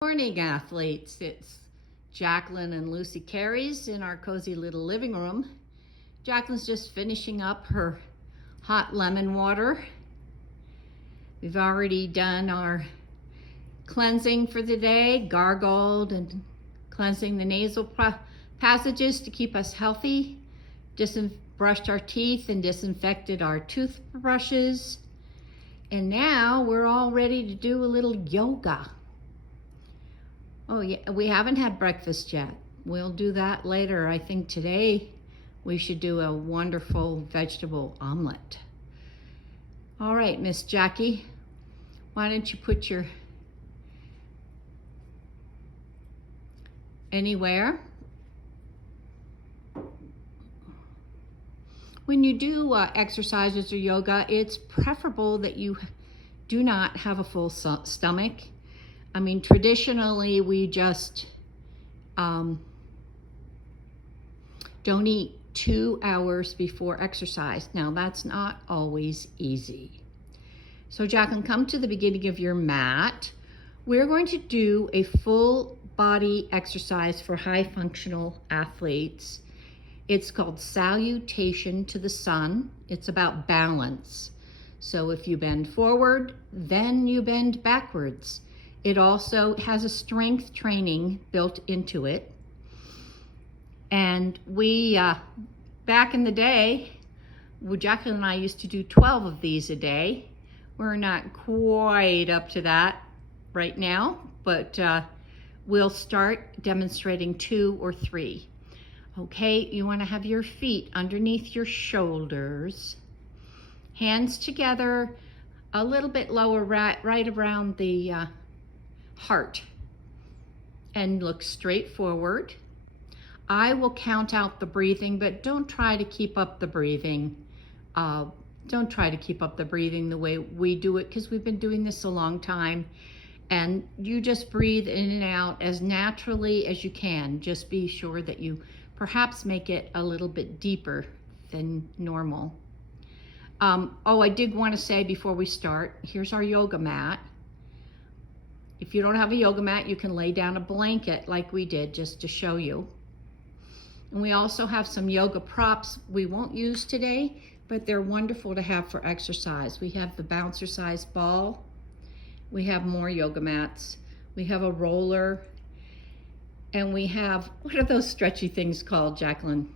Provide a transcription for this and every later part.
Morning, athletes. It's Jacqueline and Lucy Carey's in our cozy little living room. Jacqueline's just finishing up her hot lemon water. We've already done our cleansing for the day, gargled and cleansing the nasal passages to keep us healthy, brushed our teeth and disinfected our toothbrushes. And now we're all ready to do a little yoga. Oh yeah, we haven't had breakfast yet. We'll do that later. I think today we should do a wonderful vegetable omelet. All right, Miss Jackie, why don't you put your anywhere. When you do exercises or yoga, it's preferable that you do not have a full stomach. I mean, traditionally, we just don't eat 2 hours before exercise. Now, that's not always easy. So, Jacqueline, come to the beginning of your mat. We're going to do a full body exercise for high functional athletes. It's called Salutation to the Sun. It's about balance. So if you bend forward, then you bend backwards. It also has a strength training built into it. And we, back in the day, Jacqueline and I used to do 12 of these a day. We're not quite up to that right now, but we'll start demonstrating 2 or 3. Okay, you want to have your feet underneath your shoulders, hands together, a little bit lower, right around the heart, and look straight forward. I will count out the breathing, but don't try to keep up the breathing. Don't try to keep up the breathing the way we do it, because we've been doing this a long time. And you just breathe in and out as naturally as you can. Just be sure that you perhaps make it a little bit deeper than normal. Oh, I did want to say before we start, here's our yoga mat. If you don't have a yoga mat, you can lay down a blanket like we did just to show you. And we also have some yoga props we won't use today, but they're wonderful to have for exercise. We have the bouncer size ball. We have more yoga mats. We have a roller. And we have, what are those stretchy things called, Jacqueline?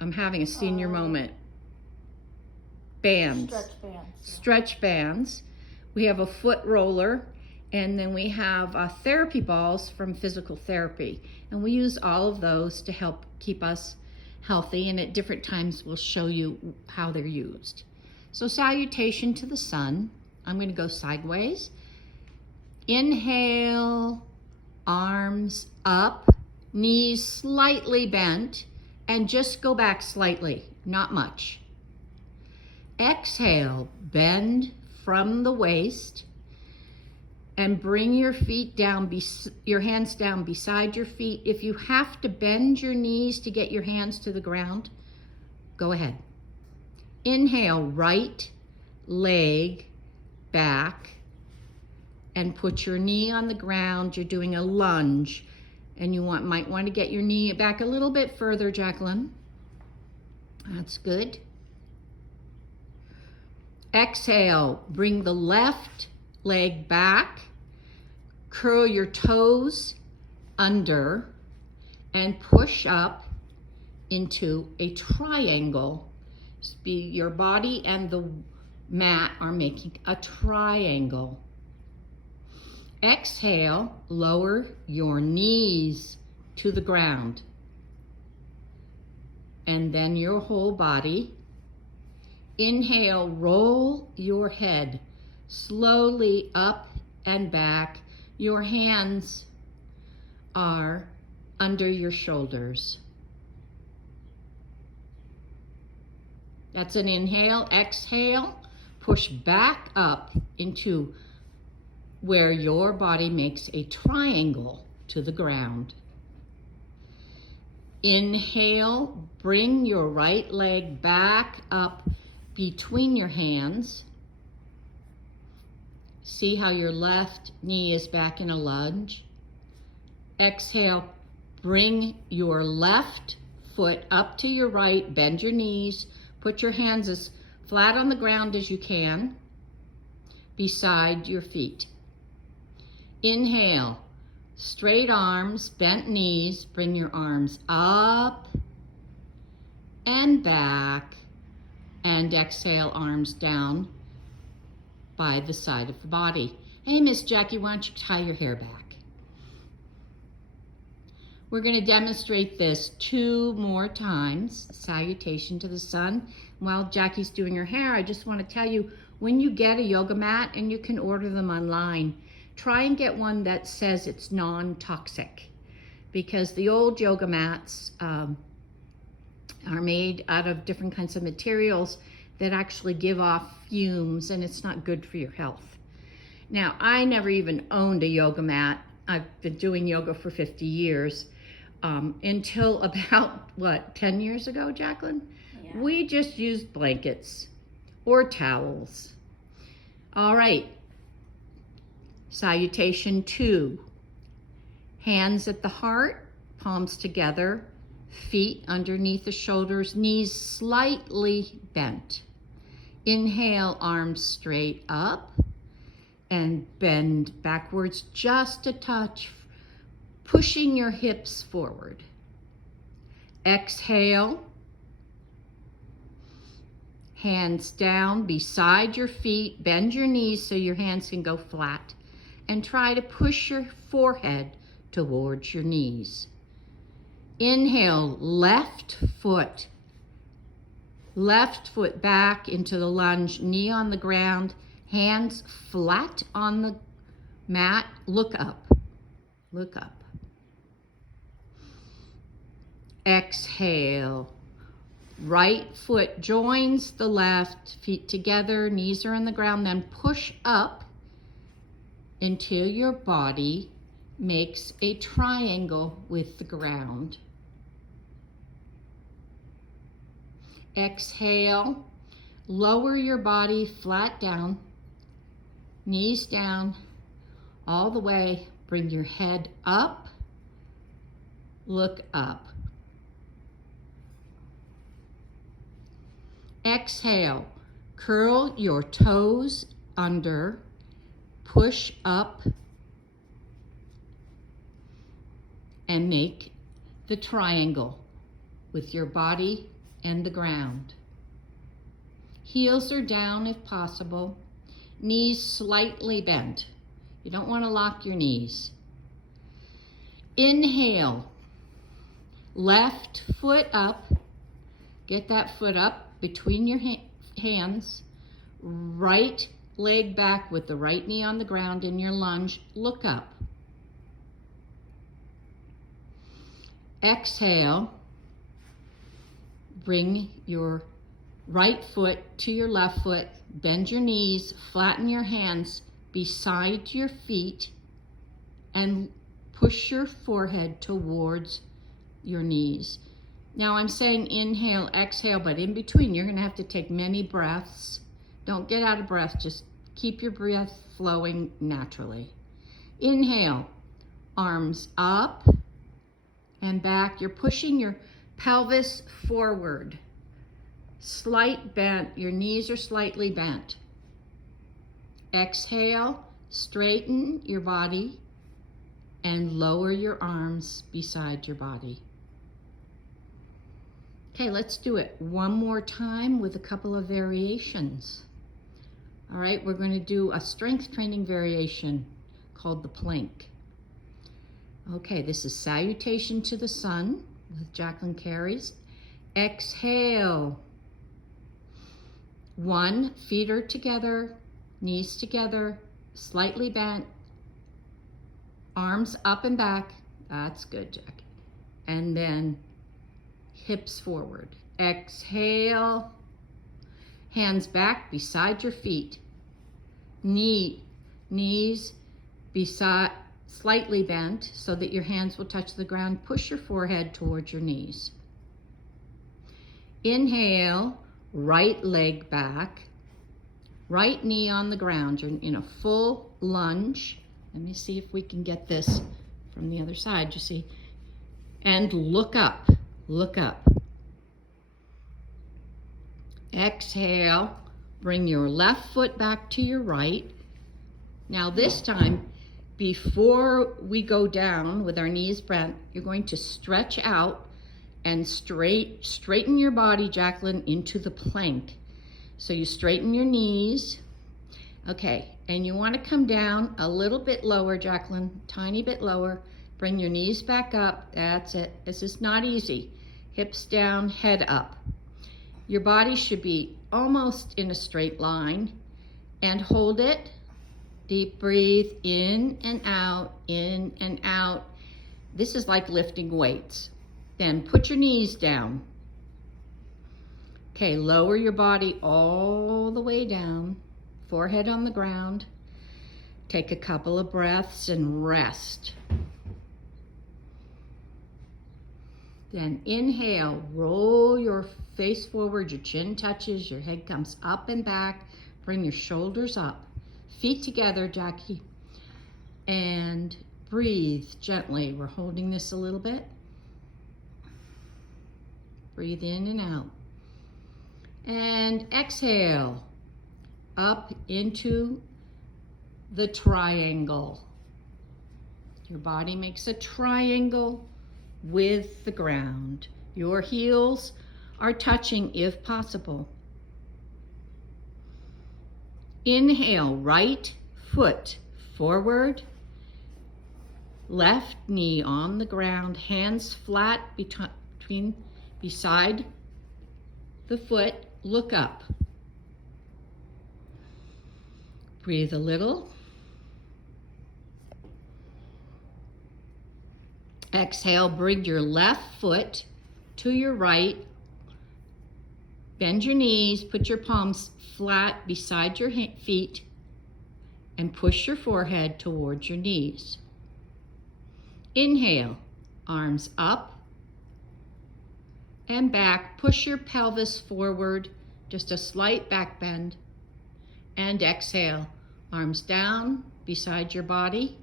I'm having a senior moment. Bands. Stretch bands. Stretch bands. We have a foot roller. And then we have therapy balls from physical therapy. And we use all of those to help keep us healthy. And at different times, we'll show you how they're used. So salutation to the sun. I'm going to go sideways. Inhale, arms up, knees slightly bent, and just go back slightly, not much. Exhale, bend from the waist. And bring your feet down, your hands down beside your feet. If you have to bend your knees to get your hands to the ground, go ahead. Inhale, right leg back, and put your knee on the ground. You're doing a lunge, and you might want to get your knee back a little bit further, Jacqueline. That's good. Exhale, bring the left leg back. Curl your toes under and push up into a triangle. Your body and the mat are making a triangle. Exhale, lower your knees to the ground. And then your whole body. Inhale, roll your head slowly up and back. Your hands are under your shoulders. That's an inhale. Exhale, push back up into where your body makes a triangle to the ground. Inhale, bring your right leg back up between your hands. See how your left knee is back in a lunge. Exhale, bring your left foot up to your right, bend your knees, put your hands as flat on the ground as you can beside your feet. Inhale, straight arms, bent knees, bring your arms up and back, and exhale, arms down by the side of the body. Hey, Miss Jackie, why don't you tie your hair back? We're going to demonstrate this 2 more times, salutation to the sun. While Jackie's doing her hair, I just want to tell you, when you get a yoga mat, and you can order them online, try and get one that says it's non-toxic, because the old yoga mats are made out of different kinds of materials that actually give off fumes, and it's not good for your health. Now, I never even owned a yoga mat. I've been doing yoga for 50 years. Until about, 10 years ago, Jacqueline? Yeah. We just used blankets or towels. All right. Salutation 2. Hands at the heart, palms together, feet underneath the shoulders, knees slightly bent. Inhale, arms straight up and bend backwards just a touch, pushing your hips forward. Exhale, hands down beside your feet, bend your knees so your hands can go flat, and try to push your forehead towards your knees. Inhale, left foot back into the lunge, knee on the ground, hands flat on the mat, look up, look up. Exhale, right foot joins the left, feet together, knees are on the ground, then push up until your body makes a triangle with the ground. Exhale, lower your body flat down, knees down, all the way, bring your head up, look up. Exhale, curl your toes under, push up, and make the triangle with your body and the ground. Heels are down if possible, knees slightly bent. You don't want to lock your knees. Inhale, left foot up, get that foot up between your hands, right leg back with the right knee on the ground in your lunge, look up. Exhale, bring your right foot to your left foot, bend your knees, flatten your hands beside your feet, and push your forehead towards your knees. Now I'm saying inhale, exhale, but in between you're going to have to take many breaths. Don't get out of breath, just keep your breath flowing naturally. Inhale, arms up and back. You're pushing your pelvis forward. Slight bent, your knees are slightly bent. Exhale, straighten your body and lower your arms beside your body. Okay, let's do it one more time with a couple of variations. All right, we're going to do a strength training variation called the plank. Okay, this is salutation to the sun with Jacqueline Carey's. Exhale. 1, feet are together, knees together, slightly bent, arms up and back. That's good, Jackie. And then hips forward. Exhale, hands back beside your feet. Knees beside, slightly bent so that your hands will touch the ground. Push your forehead towards your knees. Inhale, right leg back, right knee on the ground. You're in a full lunge. Let me see if we can get this from the other side, you see. And look up, look up. Exhale, bring your left foot back to your right. Now this time, before we go down with our knees bent, you're going to stretch out and straighten your body, Jacqueline, into the plank. So you straighten your knees. Okay, and you want to come down a little bit lower, Jacqueline, tiny bit lower. Bring your knees back up. That's it. This is not easy. Hips down, head up. Your body should be almost in a straight line, and hold it. Deep breathe in and out, in and out. This is like lifting weights. Then put your knees down. Okay, lower your body all the way down, forehead on the ground. Take a couple of breaths and rest. Then inhale, roll your face forward, your chin touches, your head comes up and back. Bring your shoulders up. Feet together, Jackie. And breathe gently. We're holding this a little bit. Breathe in and out. And exhale, up into the triangle. Your body makes a triangle with the ground. Your heels are touching if possible. Inhale, right foot forward, left knee on the ground, hands flat beside the foot, look up. Breathe a little. Exhale, bring your left foot to your right. Bend your knees, put your palms flat beside your feet, and push your forehead towards your knees. Inhale, arms up and back. Push your pelvis forward, just a slight back bend. And exhale, arms down beside your body.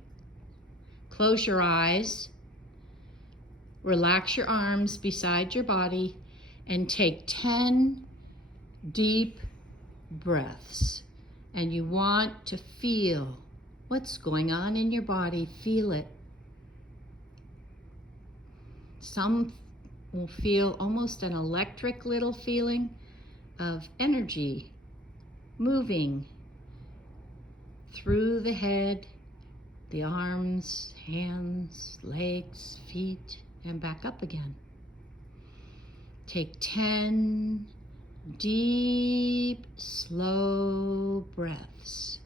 Close your eyes. Relax your arms beside your body and take 10 deep breaths. And you want to feel what's going on in your body. Feel it. Some will feel almost an electric little feeling of energy moving through the head, the arms, hands, legs, feet, and back up again. Take 10 deep, slow breaths.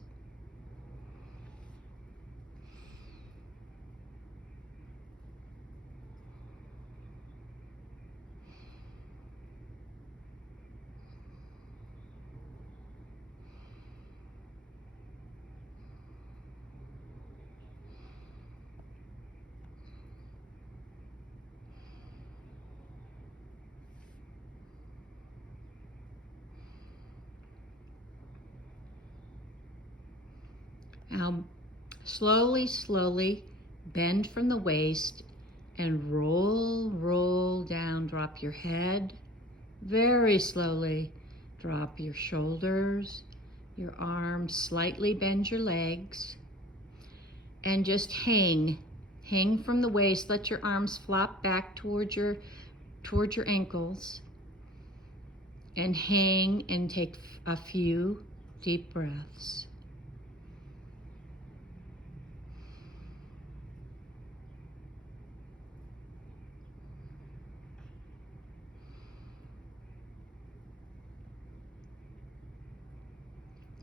Now, slowly bend from the waist and roll down. Drop your head very slowly. Drop your shoulders, your arms, slightly bend your legs, and just hang from the waist. Let your arms flop back towards your ankles, and hang and take a few deep breaths.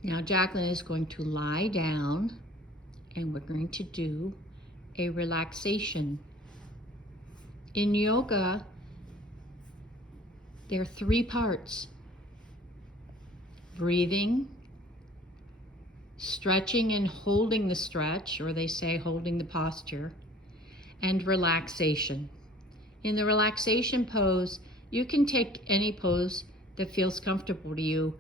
Now Jacqueline is going to lie down and we're going to do a relaxation. In yoga, there are 3 parts: breathing, stretching and holding the stretch, or they say holding the posture, and relaxation. In the relaxation pose, you can take any pose that feels comfortable to you.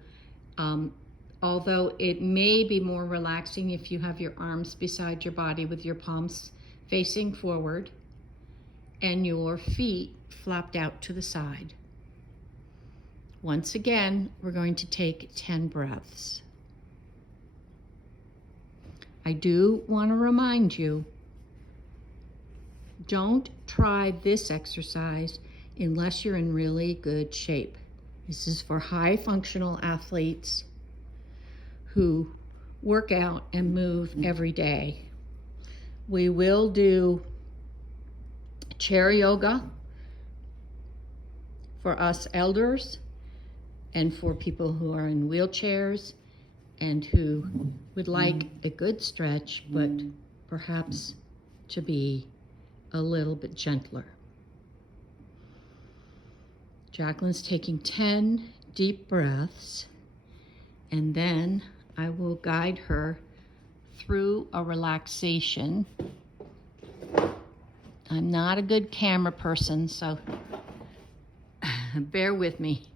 Although it may be more relaxing if you have your arms beside your body with your palms facing forward and your feet flopped out to the side. Once again, we're going to take 10 breaths. I do want to remind you, don't try this exercise unless you're in really good shape. This is for high functional athletes who work out and move every day. We will do chair yoga for us elders and for people who are in wheelchairs and who would like a good stretch, but perhaps to be a little bit gentler. Jacqueline's taking 10 deep breaths, and then I will guide her through a relaxation. I'm not a good camera person, so bear with me.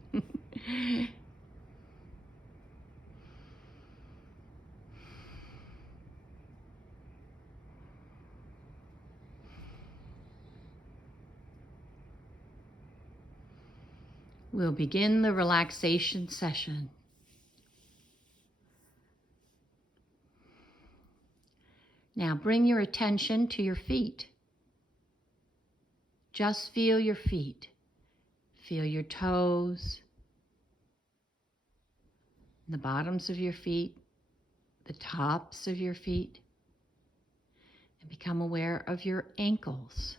We'll begin the relaxation session. Now bring your attention to your feet. Just feel your feet. Feel your toes, the bottoms of your feet, the tops of your feet, and become aware of your ankles.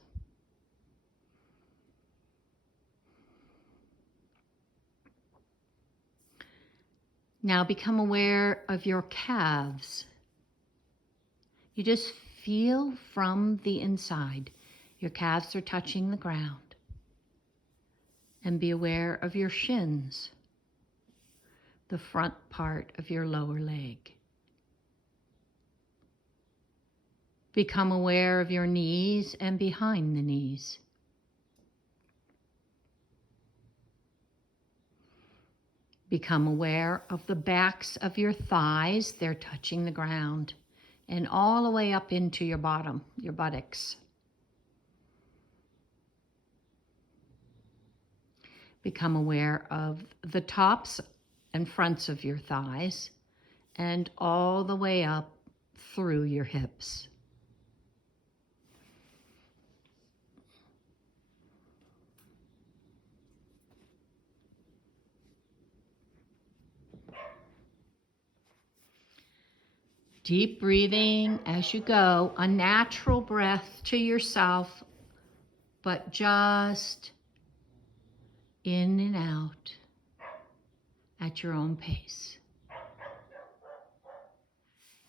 Now become aware of your calves. You just feel from the inside. Your calves are touching the ground. And be aware of your shins, the front part of your lower leg. Become aware of your knees and behind the knees. Become aware of the backs of your thighs. They're touching the ground. And all the way up into your bottom, your buttocks. Become aware of the tops and fronts of your thighs and all the way up through your hips. Deep breathing as you go, a natural breath to yourself, but just in and out at your own pace.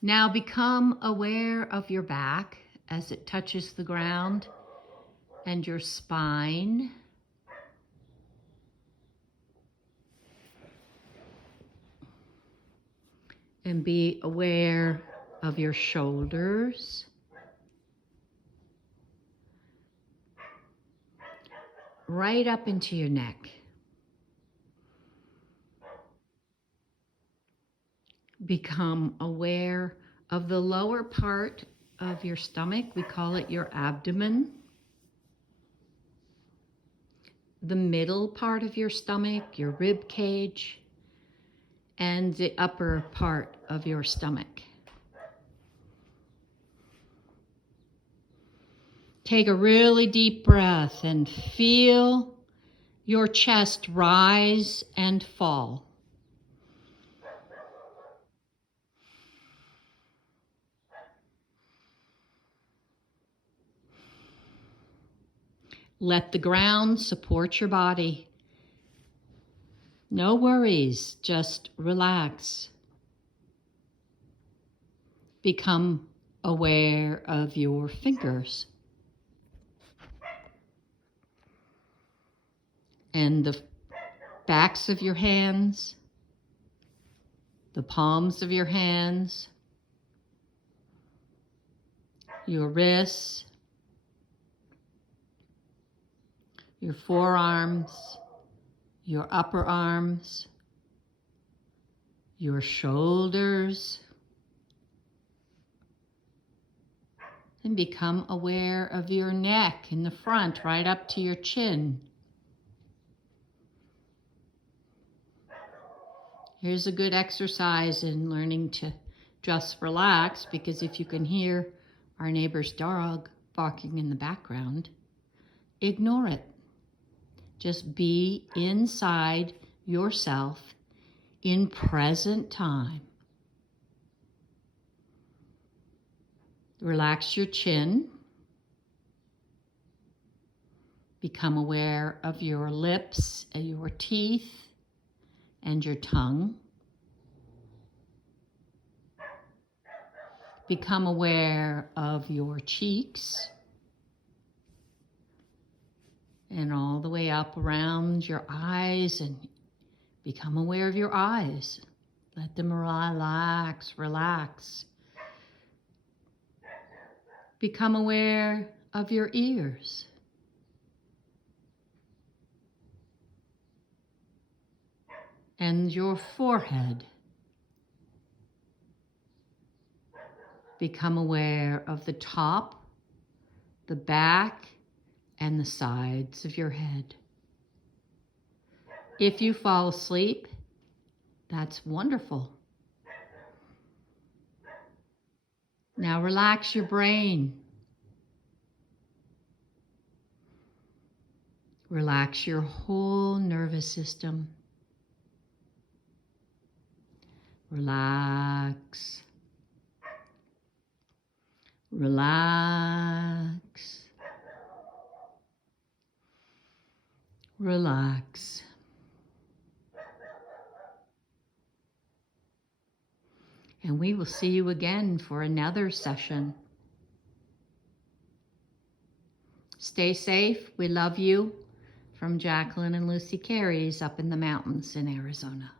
Now become aware of your back as it touches the ground and your spine. And be aware of your shoulders. Right up into your neck. Become aware of the lower part of your stomach. We call it your abdomen. The middle part of your stomach, your rib cage, and the upper part of your stomach. Take a really deep breath and feel your chest rise and fall. Let the ground support your body. No worries, just relax. Become aware of your fingers and the backs of your hands, the palms of your hands, your wrists, your forearms, your upper arms, your shoulders, And become aware of your neck in the front, right up to your chin. Here's a good exercise in learning to just relax, because if you can hear our neighbor's dog barking in the background, ignore it. Just be inside yourself in present time. Relax your chin. Become aware of your lips and your teeth and your tongue. Become aware of your cheeks and all the way up around your eyes, and become aware of your eyes. Let them relax, relax. Become aware of your ears. And your forehead. Become aware of the top, the back, and the sides of your head. If you fall asleep, that's wonderful. Now relax your brain. Relax your whole nervous system. Relax. Relax. Relax. And we will see you again for another session. Stay safe. We love you. From Jacqueline and Lucy Carey's up in the mountains in Arizona.